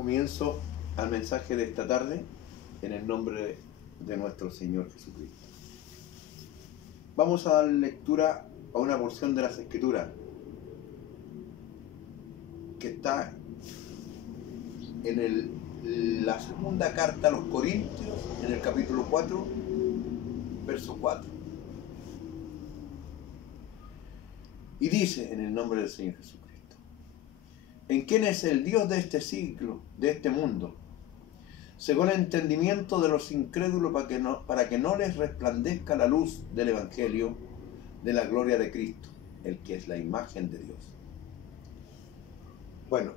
comienzo al mensaje de esta tarde en el nombre de nuestro Señor Jesucristo. Vamos a dar lectura a una porción de las Escrituras que está en la segunda carta a los Corintios, en el capítulo 4, verso 4. Y dice en el nombre del Señor Jesucristo: ¿en quién es el Dios de este siglo, de este mundo, según el entendimiento de los incrédulos, para que no les resplandezca la luz del Evangelio de la gloria de Cristo, el que es la imagen de Dios? Bueno,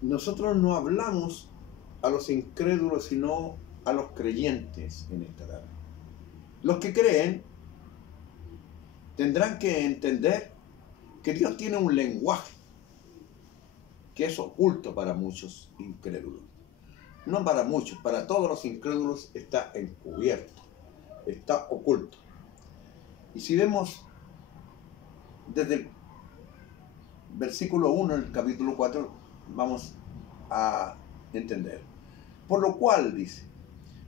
nosotros no hablamos a los incrédulos, sino a los creyentes en esta tarde. Los que creen tendrán que entender que Dios tiene un lenguaje que es oculto para muchos incrédulos. No para muchos, para todos los incrédulos está encubierto, está oculto. Y si vemos desde el versículo 1 del capítulo 4, vamos a entender. Por lo cual, dice,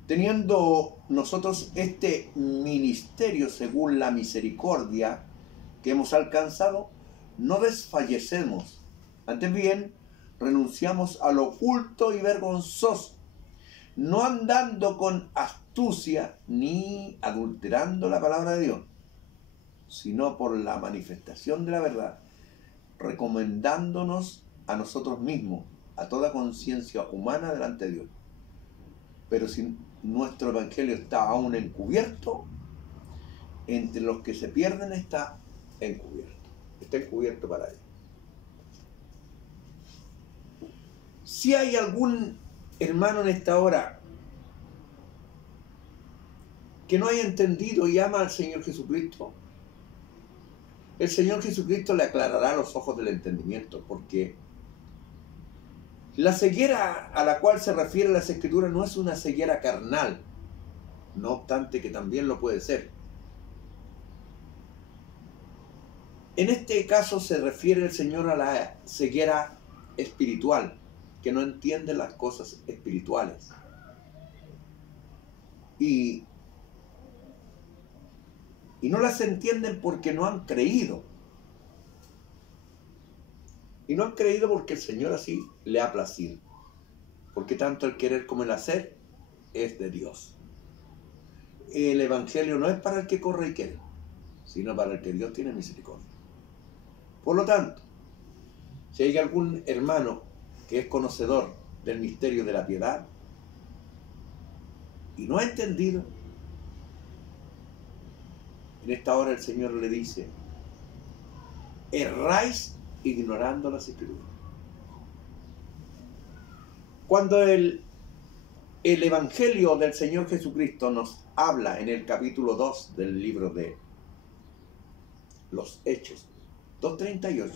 teniendo nosotros este ministerio según la misericordia que hemos alcanzado, no desfallecemos, antes bien renunciamos a lo oculto y vergonzoso, no andando con astucia ni adulterando la palabra de Dios, sino por la manifestación de la verdad, recomendándonos a nosotros mismos, a toda conciencia humana delante de Dios. Pero si nuestro evangelio está aún encubierto, entre los que se pierden está encubierto para ellos. Si hay algún hermano en esta hora que no haya entendido y ama al Señor Jesucristo, el Señor Jesucristo le aclarará los ojos del entendimiento, porque la ceguera a la cual se refiere las Escrituras no es una ceguera carnal, no obstante que también lo puede ser. En este caso se refiere el Señor a la ceguera espiritual, que no entiende las cosas espirituales. Y no las entienden porque no han creído. Y no han creído porque el Señor así le ha placido. Porque tanto el querer como el hacer es de Dios. El Evangelio no es para el que corre y quiere, sino para el que Dios tiene misericordia. Por lo tanto, si hay algún hermano que es conocedor del misterio de la piedad y no ha entendido, en esta hora el Señor le dice: erráis ignorando las Escrituras. Cuando el Evangelio del Señor Jesucristo nos habla en el capítulo 2 del libro de los Hechos, 2:38,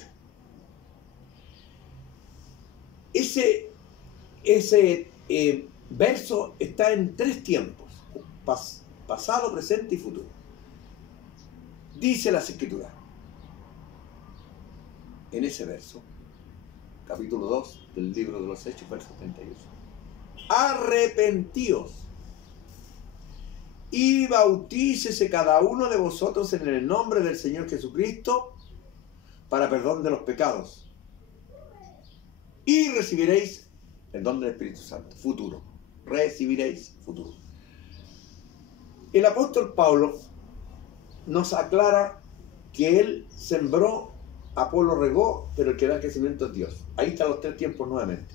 ese verso está en tres tiempos: pasado, presente y futuro. Dice las Escrituras en ese verso, capítulo 2 del libro de los Hechos, verso 38: arrepentíos y bautícese cada uno de vosotros en el nombre del Señor Jesucristo para perdón de los pecados, y recibiréis el don del Espíritu Santo. Futuro. Recibiréis futuro. El apóstol Pablo nos aclara que él sembró, Apolo regó, pero el que da crecimiento es Dios. Ahí están los tres tiempos nuevamente.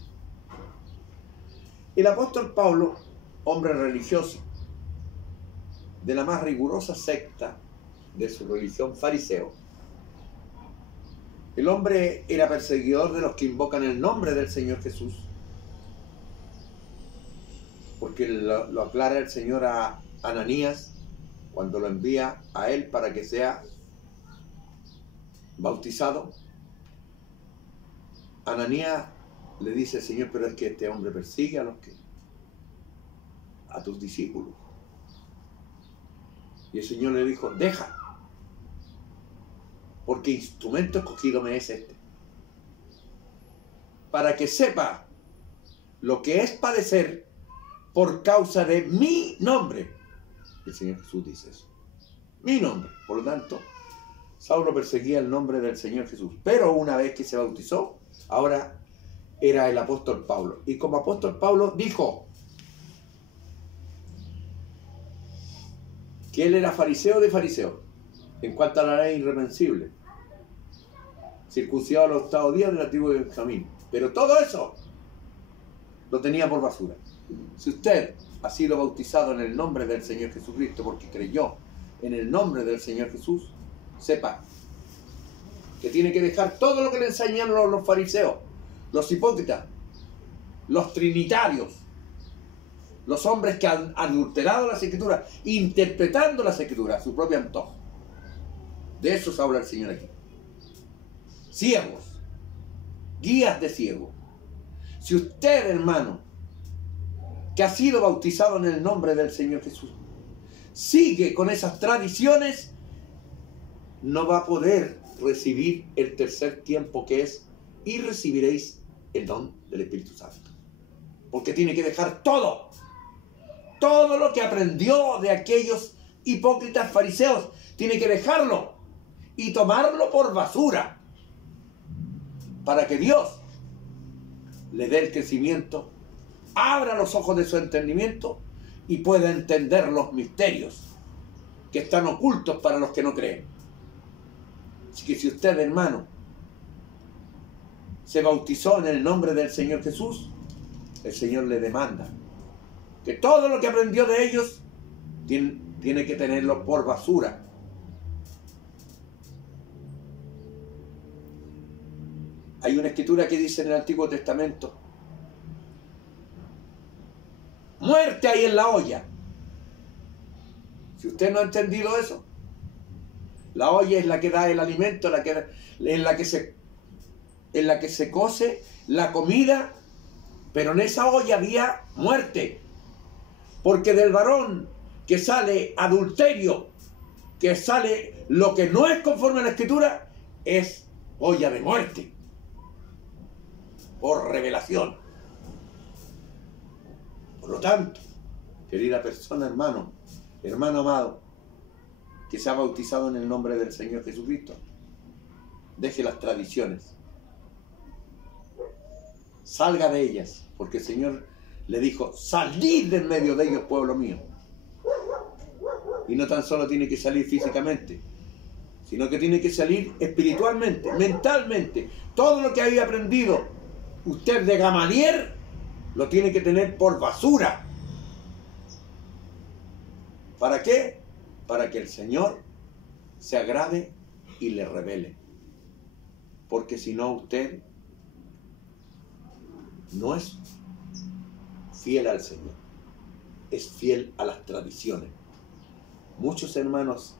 El apóstol Pablo, hombre religioso, de la más rigurosa secta de su religión, fariseo. El hombre era perseguidor de los que invocan el nombre del Señor Jesús, porque lo aclara el Señor a Ananías cuando lo envía a él para que sea bautizado. Ananías le dice: Señor, pero es que este hombre persigue a tus discípulos. Y el Señor le dijo: deja, porque instrumento escogido me es este, para que sepa lo que es padecer por causa de mi nombre. El Señor Jesús dice eso. Mi nombre. Por lo tanto, Saulo perseguía el nombre del Señor Jesús. Pero una vez que se bautizó, ahora era el apóstol Pablo. Y como apóstol Pablo dijo que él era fariseo de fariseos, en cuanto a la ley irreprensible, circuncidado a los 8 días de la tribu de Benjamín. Pero todo eso lo tenía por basura. Si usted ha sido bautizado en el nombre del Señor Jesucristo porque creyó en el nombre del Señor Jesús, sepa que tiene que dejar todo lo que le enseñaron los fariseos, los hipócritas, los trinitarios, los hombres que han adulterado las Escrituras, interpretando las Escrituras a su propio antojo. De eso se habla el Señor aquí. Ciegos, guías de ciegos. Si usted, hermano, que ha sido bautizado en el nombre del Señor Jesús, sigue con esas tradiciones, no va a poder recibir el tercer tiempo, que es: y recibiréis el don del Espíritu Santo. Porque tiene que dejar todo lo que aprendió de aquellos hipócritas fariseos, tiene que dejarlo y tomarlo por basura, para que Dios le dé el crecimiento, abra los ojos de su entendimiento y pueda entender los misterios que están ocultos para los que no creen. Así que si usted, hermano, se bautizó en el nombre del Señor Jesús, el Señor le demanda que todo lo que aprendió de ellos tiene que tenerlo por basura. Hay una escritura que dice en el Antiguo Testamento: muerte hay en la olla. Si usted no ha entendido eso, la olla es la que da el alimento, en la que se cose la comida, pero en esa olla había muerte, porque del varón que sale adulterio, que sale lo que no es conforme a la Escritura, es olla de muerte, por revelación. Por lo tanto, querida persona, hermano amado, que se ha bautizado en el nombre del Señor Jesucristo, deje las tradiciones, salga de ellas, porque el Señor le dijo: salid de en medio de ellos, pueblo mío. Y no tan solo tiene que salir físicamente, sino que tiene que salir espiritualmente, mentalmente. Todo lo que había aprendido usted de Gamaliel lo tiene que tener por basura. ¿Para qué? Para que el Señor se agrade y le revele. Porque si no, usted no es fiel al Señor, es fiel a las tradiciones. Muchos hermanos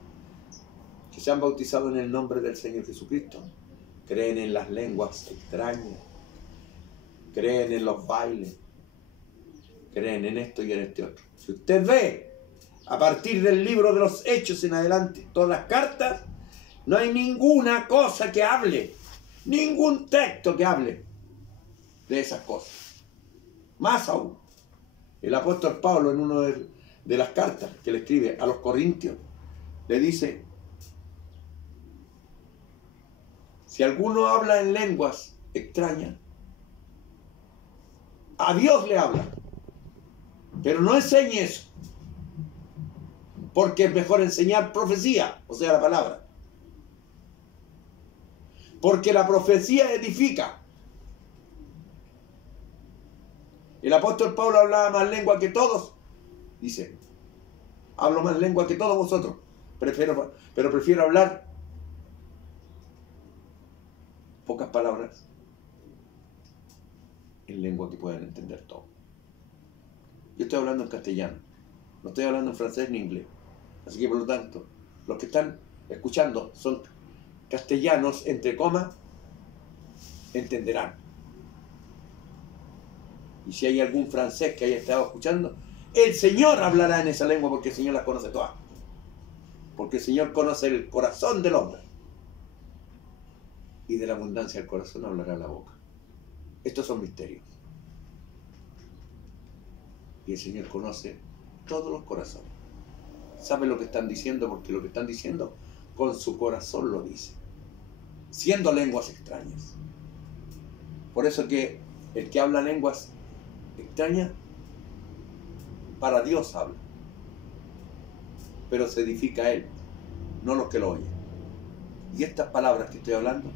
que se han bautizado en el nombre del Señor Jesucristo creen en las lenguas extrañas, creen en los bailes, creen en esto y en este otro. Si usted ve a partir del libro de los Hechos en adelante, todas las cartas, no hay ninguna cosa que hable, ningún texto que hable de esas cosas. Más aún, el apóstol Pablo, en una de las cartas que le escribe a los Corintios, le dice: si alguno habla en lenguas extrañas, a Dios le habla, pero no enseñe eso, porque es mejor enseñar profecía, o sea, la palabra, porque la profecía edifica. El apóstol Pablo hablaba más lengua que todos, dice: hablo más lengua que todos vosotros, pero prefiero hablar pocas palabras en lengua que puedan entender todos. Yo estoy hablando en castellano, no estoy hablando en francés ni inglés. Así que por lo tanto, los que están escuchando son castellanos, entre comas, entenderán. Y si hay algún francés que haya estado escuchando, el Señor hablará en esa lengua, porque el Señor las conoce todas. Porque el Señor conoce el corazón del hombre. y de la abundancia del corazón hablará la boca. Estos son misterios. Y el Señor conoce todos los corazones. Sabe lo que están diciendo, porque lo que están diciendo con su corazón lo dice, siendo lenguas extrañas. Por eso que el que habla lenguas extrañas, para Dios habla, pero se edifica a él, no los que lo oyen. Y estas palabras que estoy hablando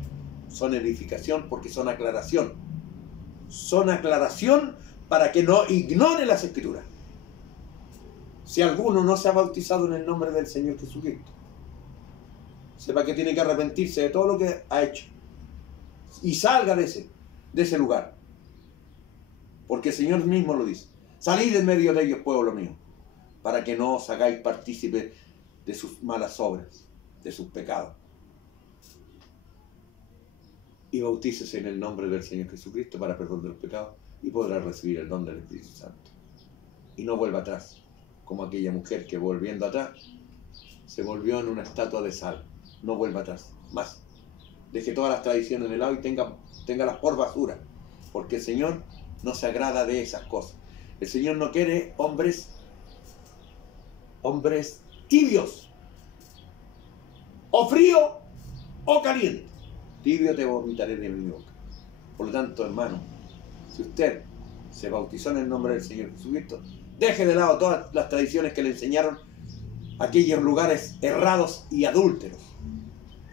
son edificación, porque son aclaración. Son aclaración para que no ignore las Escrituras. Si alguno no se ha bautizado en el nombre del Señor Jesucristo, sepa que tiene que arrepentirse de todo lo que ha hecho y salga de ese lugar, porque el Señor mismo lo dice: salid en medio de ellos, pueblo mío, para que no os hagáis partícipes de sus malas obras, de sus pecados, y bautícese en el nombre del Señor Jesucristo para perdón de los pecados, y podrá recibir el don del Espíritu Santo. Y no vuelva atrás, como aquella mujer que, volviendo atrás, se volvió en una estatua de sal. No vuelva atrás, más. Deje todas las tradiciones de lado y téngalas por basura, porque el Señor no se agrada de esas cosas. El Señor no quiere hombres tibios, o frío o caliente. Tibio te vomitaré de mi boca. Por lo tanto, hermano, si usted se bautizó en el nombre del Señor Jesucristo, deje de lado todas las tradiciones que le enseñaron aquellos lugares errados y adúlteros.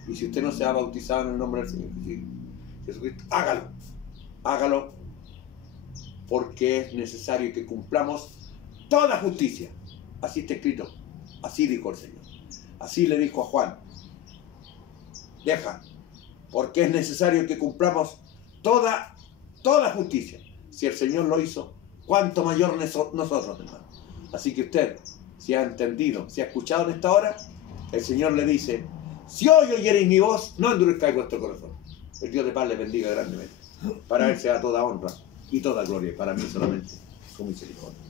Y si usted no se ha bautizado en el nombre del Señor Jesucristo, hágalo. Hágalo, porque es necesario que cumplamos toda justicia. Así está escrito. Así dijo el Señor. Así le dijo a Juan: deja, porque es necesario que cumplamos toda justicia. Si el Señor lo hizo, cuánto mayor nosotros, hermano. Así que usted, si ha entendido, si ha escuchado en esta hora, el Señor le dice: si hoy oyereis mi voz, no endurezcáis vuestro corazón. El Dios de paz le bendiga grandemente. Para Él sea toda honra y toda gloria, para mí solamente su misericordia.